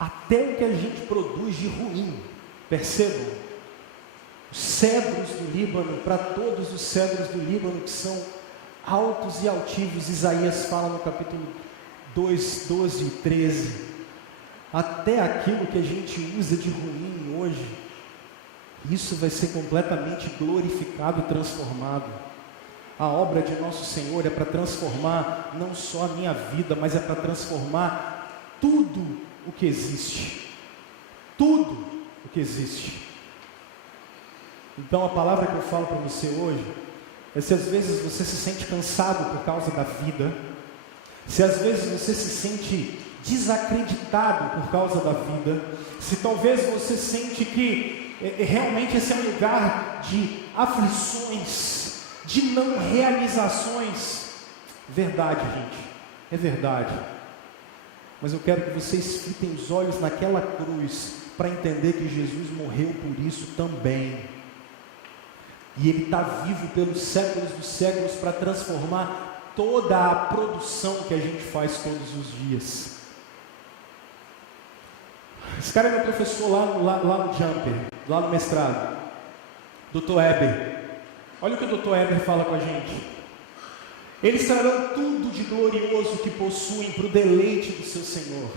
Até o que a gente produz de ruim, percebam? Os cedros do Líbano, para todos os cedros do Líbano que são altos e altivos, Isaías fala no capítulo 2, 12 e 13, até aquilo que a gente usa de ruim hoje, isso vai ser completamente glorificado e transformado. A obra de nosso Senhor é para transformar não só a minha vida, mas é para transformar tudo o que existe. Tudo o que existe. Então a palavra que eu falo para você hoje é: se às vezes você se sente cansado por causa da vida, se às vezes você se sente desacreditado por causa da vida, se talvez você sente que realmente esse é um lugar de aflições, de não realizações. Verdade, gente, é verdade. Mas eu quero que vocês fitem os olhos naquela cruz, para entender que Jesus morreu por isso também. E Ele está vivo pelos séculos dos séculos, para transformar toda a produção que a gente faz todos os dias. Esse cara é meu professor lá no Jumper, lá no mestrado, Dr. Eber. Olha o que o Dr. Eber fala com a gente. Eles trarão tudo de glorioso que possuem para o deleite do seu Senhor.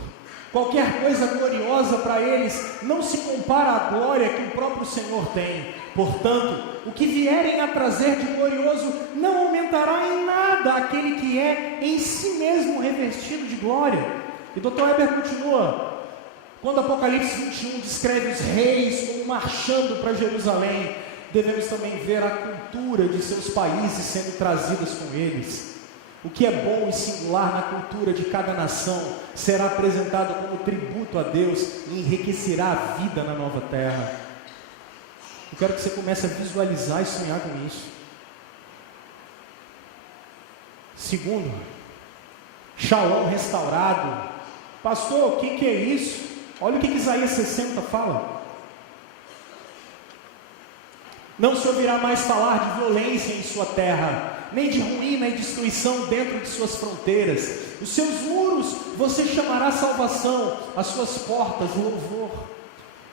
Qualquer coisa gloriosa para eles não se compara à glória que o próprio Senhor tem. Portanto, o que vierem a trazer de glorioso não aumentará em nada aquele que é em si mesmo revestido de glória. E Dr. Eber continua. Quando Apocalipse 21 descreve os reis como marchando para Jerusalém, devemos também ver a cultura de seus países sendo trazidas com eles. O que é bom e singular na cultura de cada nação será apresentado como tributo a Deus e enriquecerá a vida na nova terra. Eu quero que você comece a visualizar e sonhar com isso. Segundo, Shalom restaurado. Pastor, o que é isso? Olha o que Isaías 60 fala. Não se ouvirá mais falar de violência em sua terra, nem de ruína e destruição dentro de suas fronteiras. Os seus muros você chamará salvação, as suas portas louvor.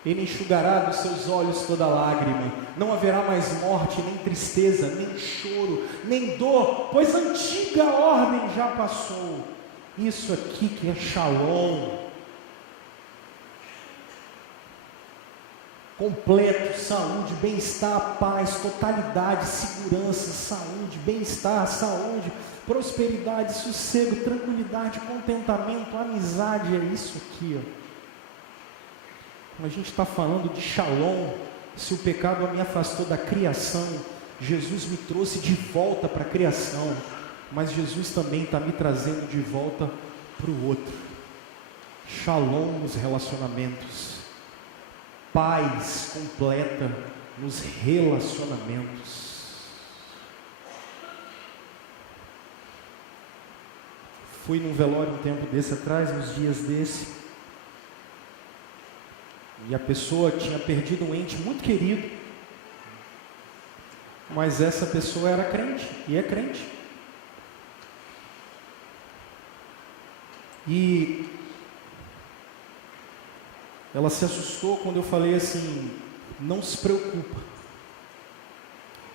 Ele enxugará dos seus olhos toda lágrima. Não haverá mais morte, nem tristeza, nem choro, nem dor, pois a antiga ordem já passou. Isso aqui que é Shalom. Completo, saúde, bem-estar, paz, totalidade, segurança, saúde, bem-estar, saúde, prosperidade, sossego, tranquilidade, contentamento, amizade, é isso aqui, ó. Quando a gente está falando de Shalom, se o pecado me afastou da criação, Jesus me trouxe de volta para a criação, mas Jesus também está me trazendo de volta para o outro. Shalom nos relacionamentos. Paz completa nos relacionamentos. Fui num velório um tempo desse atrás, uns dias desse, e a pessoa tinha perdido um ente muito querido, mas essa pessoa era crente, e é crente. E ela se assustou quando eu falei assim: não se preocupa,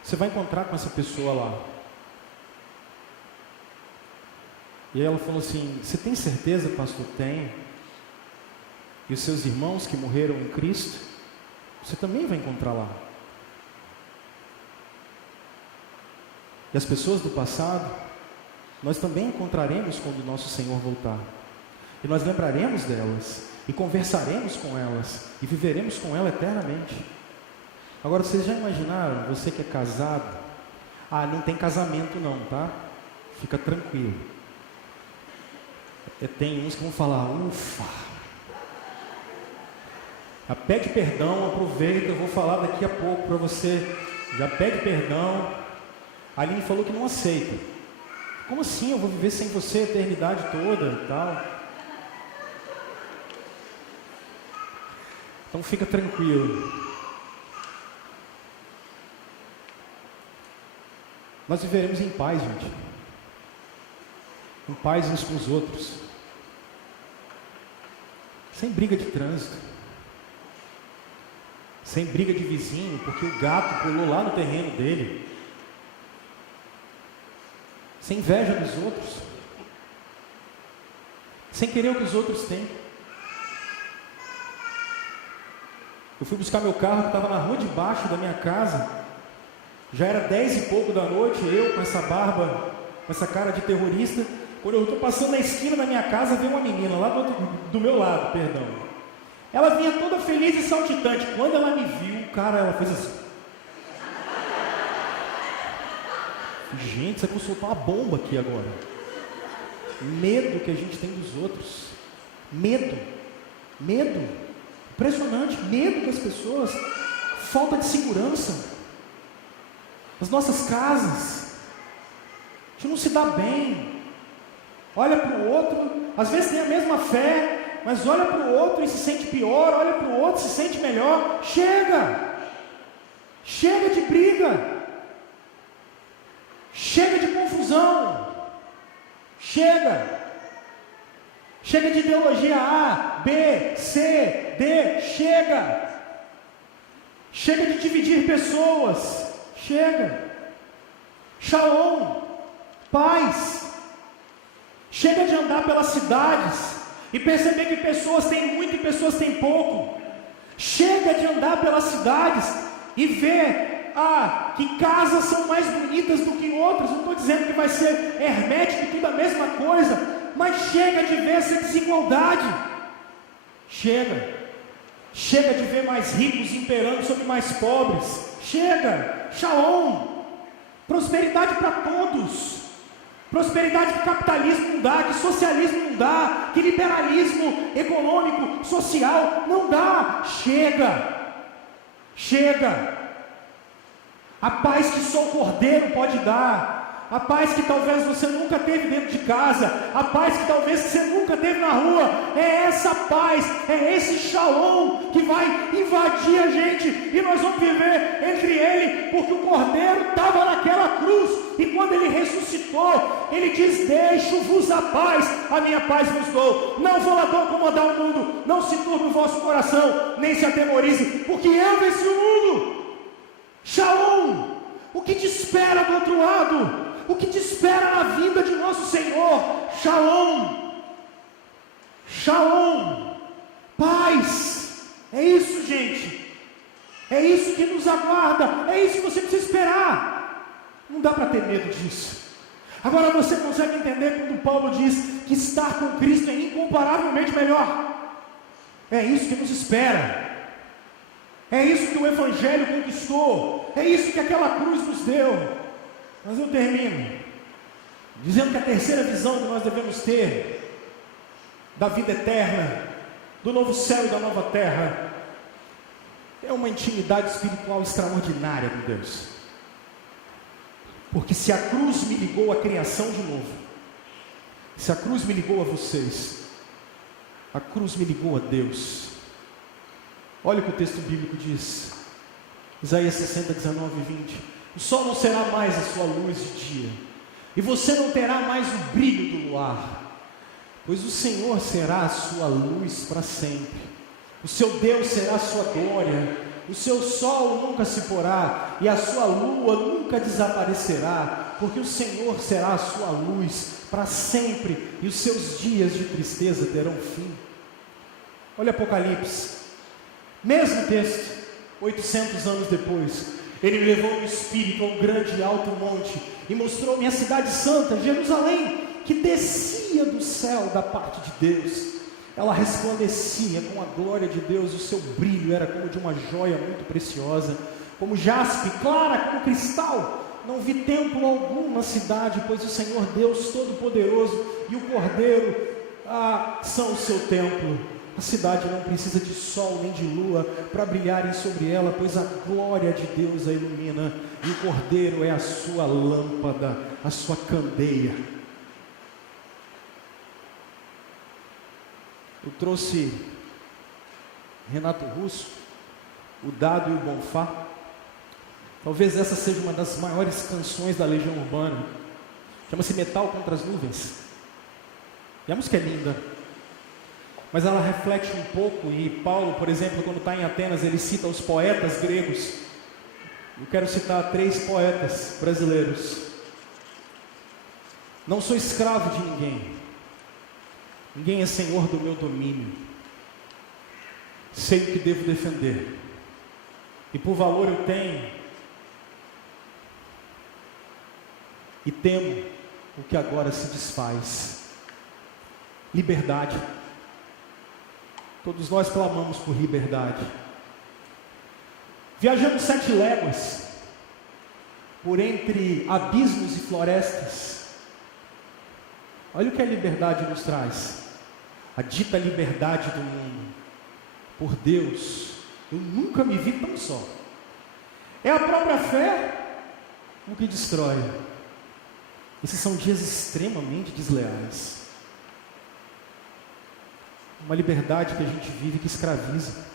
você vai encontrar com essa pessoa lá. E aí ela falou assim: você tem certeza, pastor? Tenho. E os seus irmãos que morreram em Cristo, você também vai encontrar lá. E as pessoas do passado, nós também encontraremos quando o nosso Senhor voltar. E nós lembraremos delas, e conversaremos com elas, e viveremos com ela eternamente. Agora, vocês já imaginaram, você que é casado? Não tem casamento não, tá? Fica tranquilo. Tem uns que vão falar: ufa, pede perdão, aproveita, eu vou falar daqui a pouco para você. Já pede perdão. A Aline falou que não aceita. Como assim? Eu vou viver sem você a eternidade toda e tal. Então fica tranquilo. Nós viveremos em paz, gente. Em paz uns com os outros. Sem briga de trânsito. Sem briga de vizinho, porque o gato pulou lá no terreno dele. Sem inveja dos outros. Sem querer o que os outros têm. Eu fui buscar meu carro que estava na rua de baixo da minha casa. Já era 10 e pouco da noite, eu com essa barba, com essa cara de terrorista. Quando eu estou passando na esquina da minha casa, veio uma menina lá do meu lado, perdão. Ela vinha toda feliz e saltitante. Quando ela me viu, cara, ela fez assim. Gente, você vai soltar uma bomba aqui agora. Medo que a gente tem dos outros. Medo. Impressionante. Medo das pessoas. Falta de segurança. nas nossas casas. A gente não se dá bem. Olha para o outro, às vezes tem a mesma fé, mas olha para o outro e se sente pior, olha para o outro e se sente melhor. Chega! Chega de briga! Chega de confusão! Chega! Chega de ideologia A, B, C, D, chega! Chega de dividir pessoas, chega! Shalom, paz! Chega de andar pelas cidades e perceber que pessoas têm muito e pessoas têm pouco. Chega de andar pelas cidades e ver que casas são mais bonitas do que outras. Não estou dizendo que vai ser hermético e tudo a mesma coisa, mas chega de ver essa desigualdade. Chega de ver mais ricos imperando sobre mais pobres. Chega, shalom, prosperidade para todos. Prosperidade que capitalismo não dá, que socialismo não dá, que liberalismo econômico, social não dá. Chega. A paz que só o Cordeiro pode dar. A paz que talvez você nunca teve dentro de casa, a paz que talvez você nunca teve na rua, é essa paz, é esse shalom que vai invadir a gente, e nós vamos viver entre ele, porque o Cordeiro estava naquela cruz, e quando ele ressuscitou, ele diz: deixo-vos a minha paz vos dou, não vou lá acomodar o mundo, não se turbe o vosso coração, nem se atemorize, porque eu venci o mundo. Shalom, o que te espera do outro lado? O que te espera na vinda de nosso Senhor? Shalom, paz. É isso, gente. É isso que nos aguarda. É isso que você precisa esperar. Não dá para ter medo disso. Agora você consegue entender quando Paulo diz que estar com Cristo é incomparavelmente melhor. É isso que nos espera. É isso que o Evangelho conquistou. É isso que aquela cruz nos deu. Mas eu termino dizendo que a terceira visão que nós devemos ter da vida eterna, do novo céu e da nova terra, é uma intimidade espiritual extraordinária com Deus. Porque se a cruz me ligou à criação de novo, se a cruz me ligou a vocês, a cruz me ligou a Deus. Olha o que o texto bíblico diz, Isaías 60, 19 e 20. O sol não será mais a sua luz de dia, e você não terá mais o brilho do luar, pois o Senhor será a sua luz para sempre, o seu Deus será a sua glória, o seu sol nunca se porá, e a sua lua nunca desaparecerá, porque o Senhor será a sua luz para sempre, e os seus dias de tristeza terão fim. Olha Apocalipse, mesmo texto, 800 anos depois. Ele me levou no Espírito a um grande e alto monte, e mostrou-me a cidade santa, Jerusalém, que descia do céu da parte de Deus. Ela resplandecia com a glória de Deus, o seu brilho era como de uma joia muito preciosa, como jaspe, clara como cristal. Não vi templo algum na cidade, pois o Senhor Deus Todo-Poderoso e o Cordeiro são o seu templo. A cidade não precisa de sol nem de lua para brilharem sobre ela, pois a glória de Deus a ilumina, e o Cordeiro é a sua lâmpada, a sua candeia. Eu trouxe Renato Russo, o Dado e o Bonfá. Talvez essa seja uma das maiores canções da Legião Urbana. Chama-se Metal contra as Nuvens. E a música é linda, mas ela reflete um pouco, e Paulo, por exemplo, quando está em Atenas, ele cita os poetas gregos. Eu quero citar 3 poetas brasileiros. Não sou escravo de ninguém é senhor do meu domínio, sei o que devo defender, e por valor eu tenho, e temo o que agora se desfaz. Liberdade. Todos nós clamamos por liberdade. Viajamos 7 léguas por entre abismos e florestas. Olha o que a liberdade nos traz. A dita liberdade do mundo. Por Deus, eu nunca me vi tão só. É a própria fé. o que destrói. Esses são dias extremamente desleais. Uma liberdade que a gente vive que escraviza.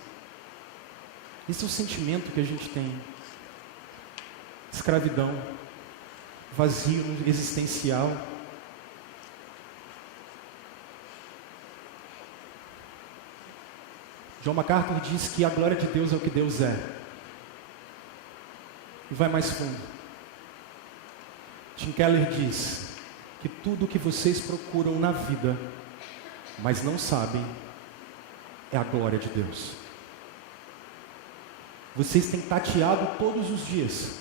Esse é o sentimento que a gente tem. Escravidão, vazio existencial. John MacArthur diz que a glória de Deus é o que Deus é. E vai mais fundo. Tim Keller diz que tudo o que vocês procuram na vida, mas não sabem, é a glória de Deus. Vocês têm tateado todos os dias.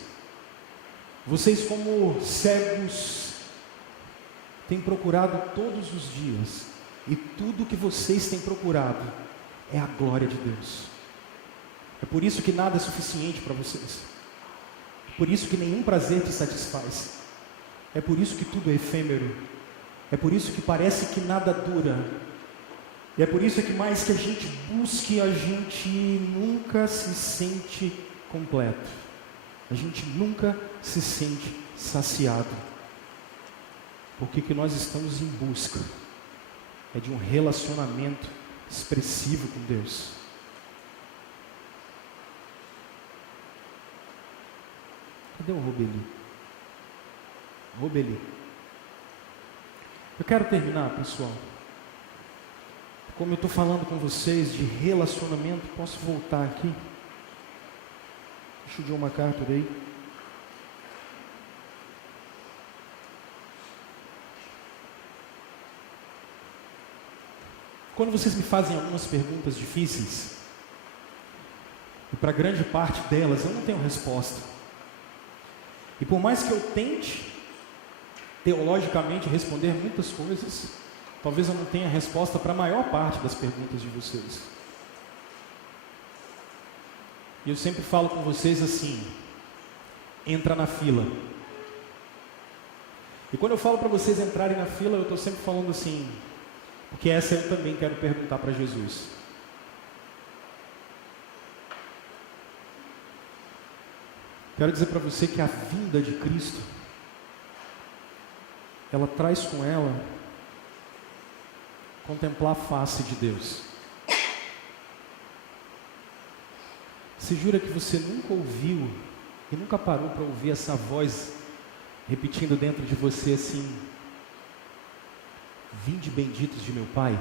Vocês, como cegos, têm procurado todos os dias. E tudo que vocês têm procurado é a glória de Deus. É por isso que nada é suficiente para vocês. É por isso que nenhum prazer te satisfaz. É por isso que tudo é efêmero. É por isso que parece que nada dura. E é por isso que mais que a gente busque, a gente nunca se sente completo. A gente nunca se sente saciado. Porque o que nós estamos em busca é de um relacionamento expressivo com Deus. Cadê o Robeli? Robeli. Eu quero terminar, pessoal. Como eu estou falando com vocês de relacionamento, posso voltar aqui? Deixa o John MacArthur aí. Quando vocês me fazem algumas perguntas difíceis, e para grande parte delas eu não tenho resposta. E por mais que eu tente teologicamente responder muitas coisas, talvez eu não tenha resposta para a maior parte das perguntas de vocês. E eu sempre falo com vocês assim: entra na fila. E quando eu falo para vocês entrarem na fila, eu estou sempre falando assim, porque essa eu também quero perguntar para Jesus. Quero dizer para você que a vinda de Cristo, ela traz com ela contemplar a face de Deus. Você jura que você nunca ouviu e nunca parou para ouvir essa voz repetindo dentro de você assim: vinde benditos de meu Pai?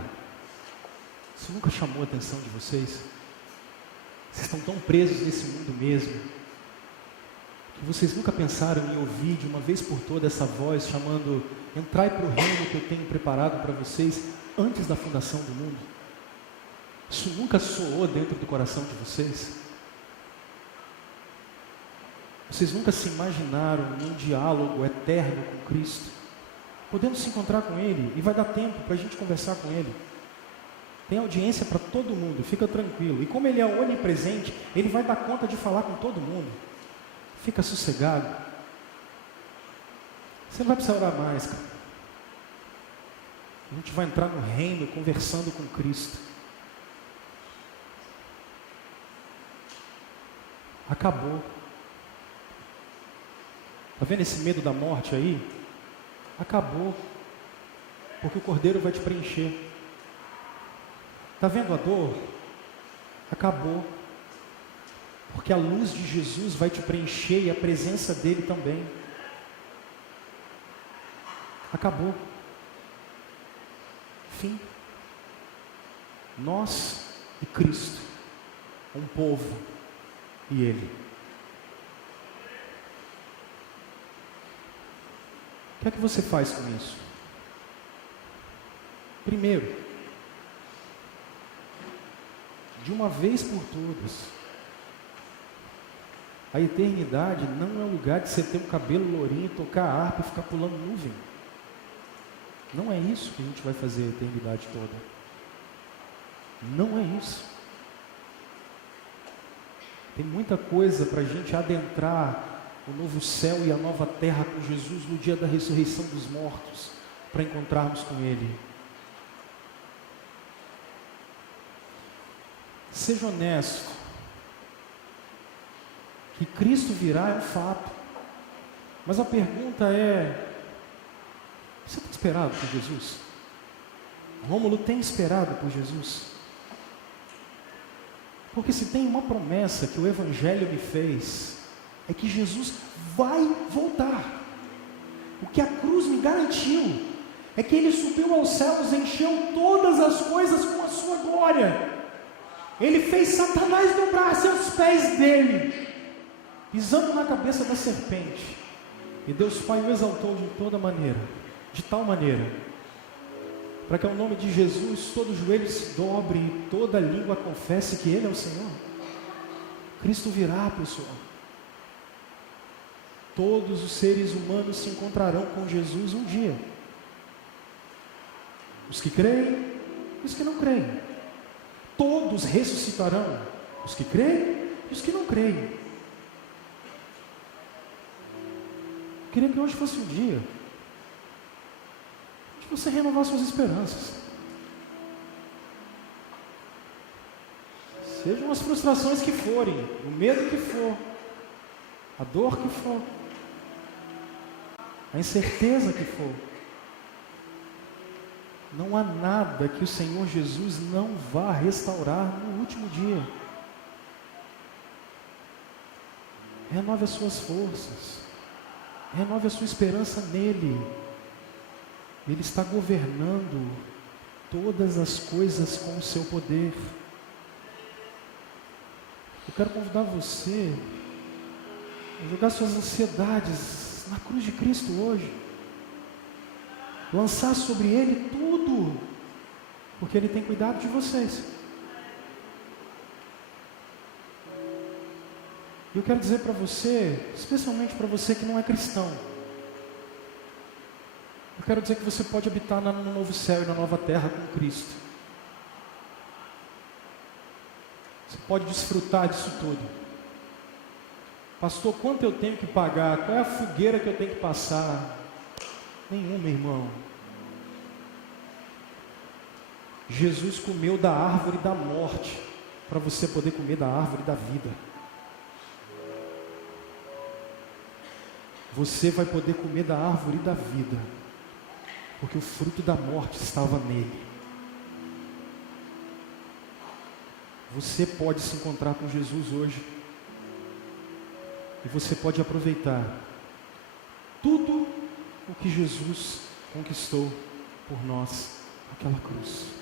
Isso nunca chamou a atenção de vocês? Vocês estão tão presos nesse mundo mesmo, que vocês nunca pensaram em ouvir de uma vez por todas essa voz chamando: entrai para o reino que eu tenho preparado para vocês antes da fundação do mundo? Isso nunca soou dentro do coração de vocês? Vocês nunca se imaginaram num diálogo eterno com Cristo, podendo se encontrar com Ele, e vai dar tempo para a gente conversar com Ele. Tem audiência para todo mundo, fica tranquilo. E como Ele é onipresente, Ele vai dar conta de falar com todo mundo. Fica sossegado. Você não vai precisar orar mais, cara. A gente vai entrar no reino conversando com Cristo. Acabou. Está vendo esse medo da morte aí? Acabou. Porque o Cordeiro vai te preencher. Está vendo a dor? Acabou. Porque a luz de Jesus vai te preencher e a presença dele também. Acabou. Fim. Nós e Cristo. Um povo e Ele. O que é que você faz com isso? Primeiro, de uma vez por todas, a eternidade não é um lugar de você ter um cabelo lourinho, tocar harpa e ficar pulando nuvem. Não é isso que a gente vai fazer a eternidade toda. Não é isso. Tem muita coisa para a gente adentrar o novo céu e a nova terra com Jesus no dia da ressurreição dos mortos, para encontrarmos com Ele. Seja honesto. Que Cristo virá é um fato. Mas a pergunta é: você tem esperado por Jesus? Rômulo tem esperado por Jesus? Porque se tem uma promessa que o Evangelho me fez, é que Jesus vai voltar. O que a cruz me garantiu é que Ele subiu aos céus, encheu todas as coisas com a sua glória. Ele fez Satanás dobrar-se aos pés dele, pisando na cabeça da serpente. E Deus Pai o exaltou de toda maneira, de tal maneira, para que ao nome de Jesus todo joelho se dobre e toda língua confesse que Ele é o Senhor. Cristo virá, pessoal. Todos os seres humanos se encontrarão com Jesus um dia. Os que creem e os que não creem. Todos ressuscitarão. Os que creem e os que não creem. Eu queria que hoje fosse um dia de você renovar suas esperanças. Sejam as frustrações que forem, o medo que for, a dor que for, a incerteza que for, não há nada que o Senhor Jesus não vá restaurar no último dia. Renove as suas forças, renove a sua esperança nele. Ele está governando todas as coisas com o seu poder. Eu quero convidar você a jogar suas ansiedades na cruz de Cristo hoje. Lançar sobre Ele tudo, porque Ele tem cuidado de vocês. E eu quero dizer para você, especialmente para você que não é cristão, eu quero dizer que você pode habitar no novo céu e na nova terra com Cristo. Você pode desfrutar disso tudo. Pastor, quanto eu tenho que pagar? Qual é a fogueira que eu tenho que passar? Nenhuma, irmão. Jesus comeu da árvore da morte para você poder comer da árvore da vida. Você vai poder comer da árvore da vida, porque o fruto da morte estava nele. Você pode se encontrar com Jesus hoje, e você pode aproveitar tudo o que Jesus conquistou por nós naquela cruz.